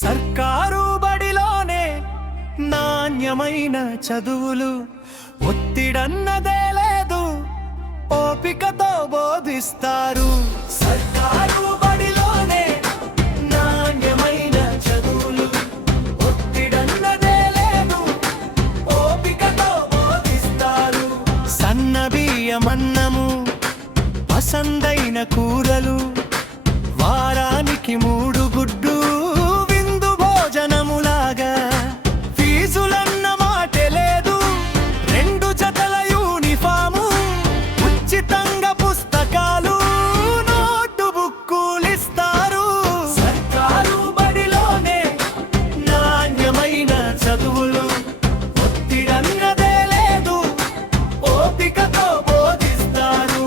సర్కారు బడిలోనే నాణ్యమైన చదువులు, ఒత్తిడన్నదే లేదు, ఓపికతో బోధిస్తారు. సర్కారు బడిలోనే నాణ్యమైన చదువులు, ఒత్తిడన్నదే లేదు, ఓపికతో బోధిస్తారు. సన్నబియ్యమన్నము, పసందైన కూరలు, వారానికి 3 గుడ్డు విందు భోజనములాగా. ఫీజులన్న మాటే లేదు, 2 జతల యూనిఫాము, ఉచితంగా పుస్తకాలు, నోటు బుక్కులిస్తారు. సర్కారు బడిలోనే నాణ్యమైన చదువులు, ఒత్తిడన్నదే లేదు, ఓపికతో బోధిస్తారు.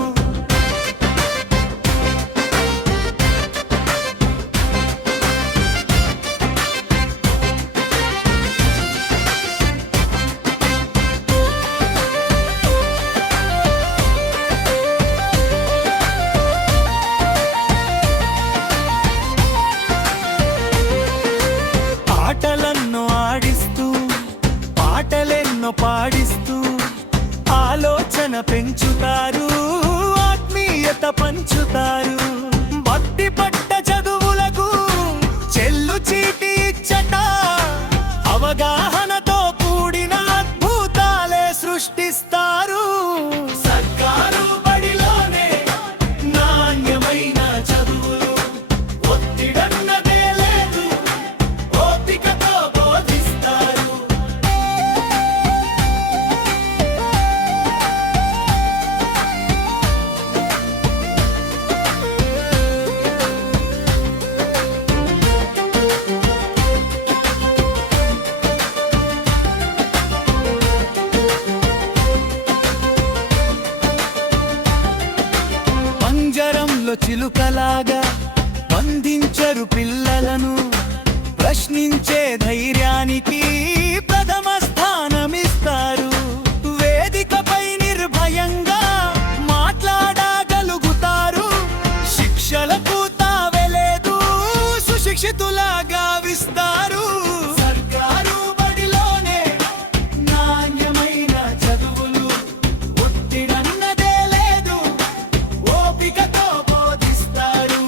ఆటలెన్నో ఆడిస్తూ, పాటలెన్నో పాడిస్తూ, ఆలోచన పెంచుతారు, ఆత్మీయత పంచుతారు. భక్తి పట్ట చదువులకు చెల్లు చీటి ఇచ్చట, అవగాహనతో కూడిన అద్భుతాలే సృష్టిస్తారు. సర్కారు బడిలోనే నాణ్యమైన చదువులు, ఒత్తిడన్నదే లేదు, ఓపికతో బోధిస్తారు. పంజరంలో చిలుకలాగా బంధించరు పిల్లలను, ప్రశ్నించే ధైర్యానికి ప్రథమ స్థానమిస్తారు. వేదికపై నిర్భయంగా మాట్లాడగలుగుతారు, శిక్షలకు తావెలేదు, సుశిక్షితులాగా విస్తారు. సర్కారు బడిలోనే నాణ్యమైన చదువులు, ఒత్తిడన్నదే లేదు, ఓపికతో బోధిస్తారు.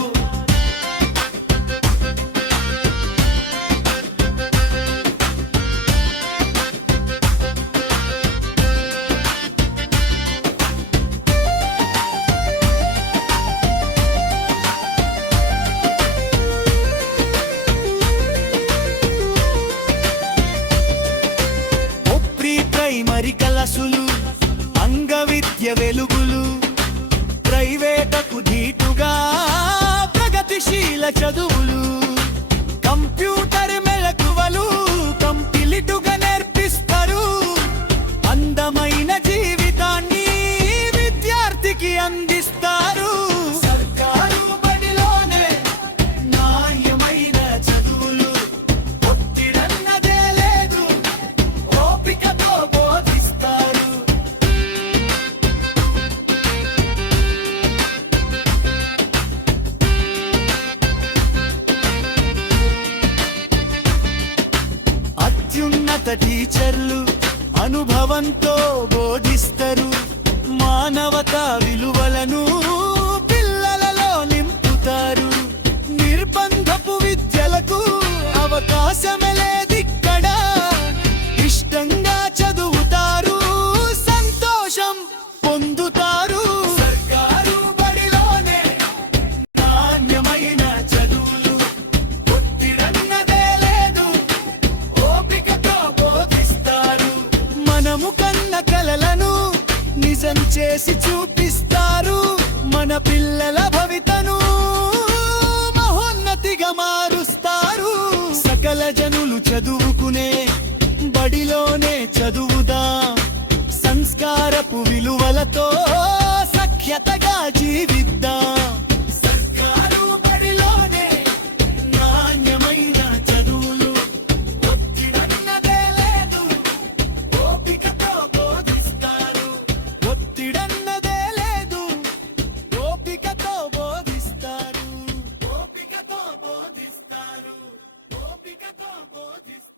ప్రీ ప్రైమరీ కళాశాలలు, అంగవిద్య వెలుగులు, ప్రైవేటకు ధీటుగా ప్రగతిశీల చదువులు, కంప్యూటర్ మెలకువలు కంప్లీటుగా నేర్పిస్తారు. అందమైన జీవితాన్ని విద్యార్థికి అందిస్తారు. సర్కారు బడిలోనే నాణ్యమైన చదువులు, ఒత్తిడన్నదే లేదు, ఓపికతో బోధిస్తారు. అత్యున్నత టీచర్లు అనుభవంతో బోధిస్తారు. మానవతా విలువలను పిల్లలలో నింపుతారు. నిర్బంధపు విద్యలకు అవకాశమే లేదిక్కడ, ఇష్టంగా చదువుతారు, సంతోషం పొందుతారు. సర్కారు బడిలోనే నాణ్యమైన చదువులు, ఒత్తిడన్నదే లేదు, ఓపికతో బోధిస్తారు. మనము కన్న కలలను నిజం చేసి చూపిస్తారు. మన పిల్లల భవితను మహోన్నతిగా మారుస్తారు. సకల జనులు చదువుకునే బడిలోనే చదువుదాం, సంస్కారపు విలువలతో సఖ్యతగా జీవిద్దాం. సర్కారు బడిలోనే నాణ్యమైన చదువులు, ఒత్తిడన్నదే లేదు, ఓపికతో బోధిస్తారు. ఒత్తిడన్నదే లేదు, ఓపికతో బోధిస్తారు. ఓపికతో బోధిస్తారు. ఓపిక విలువలతో బోధిస్తూ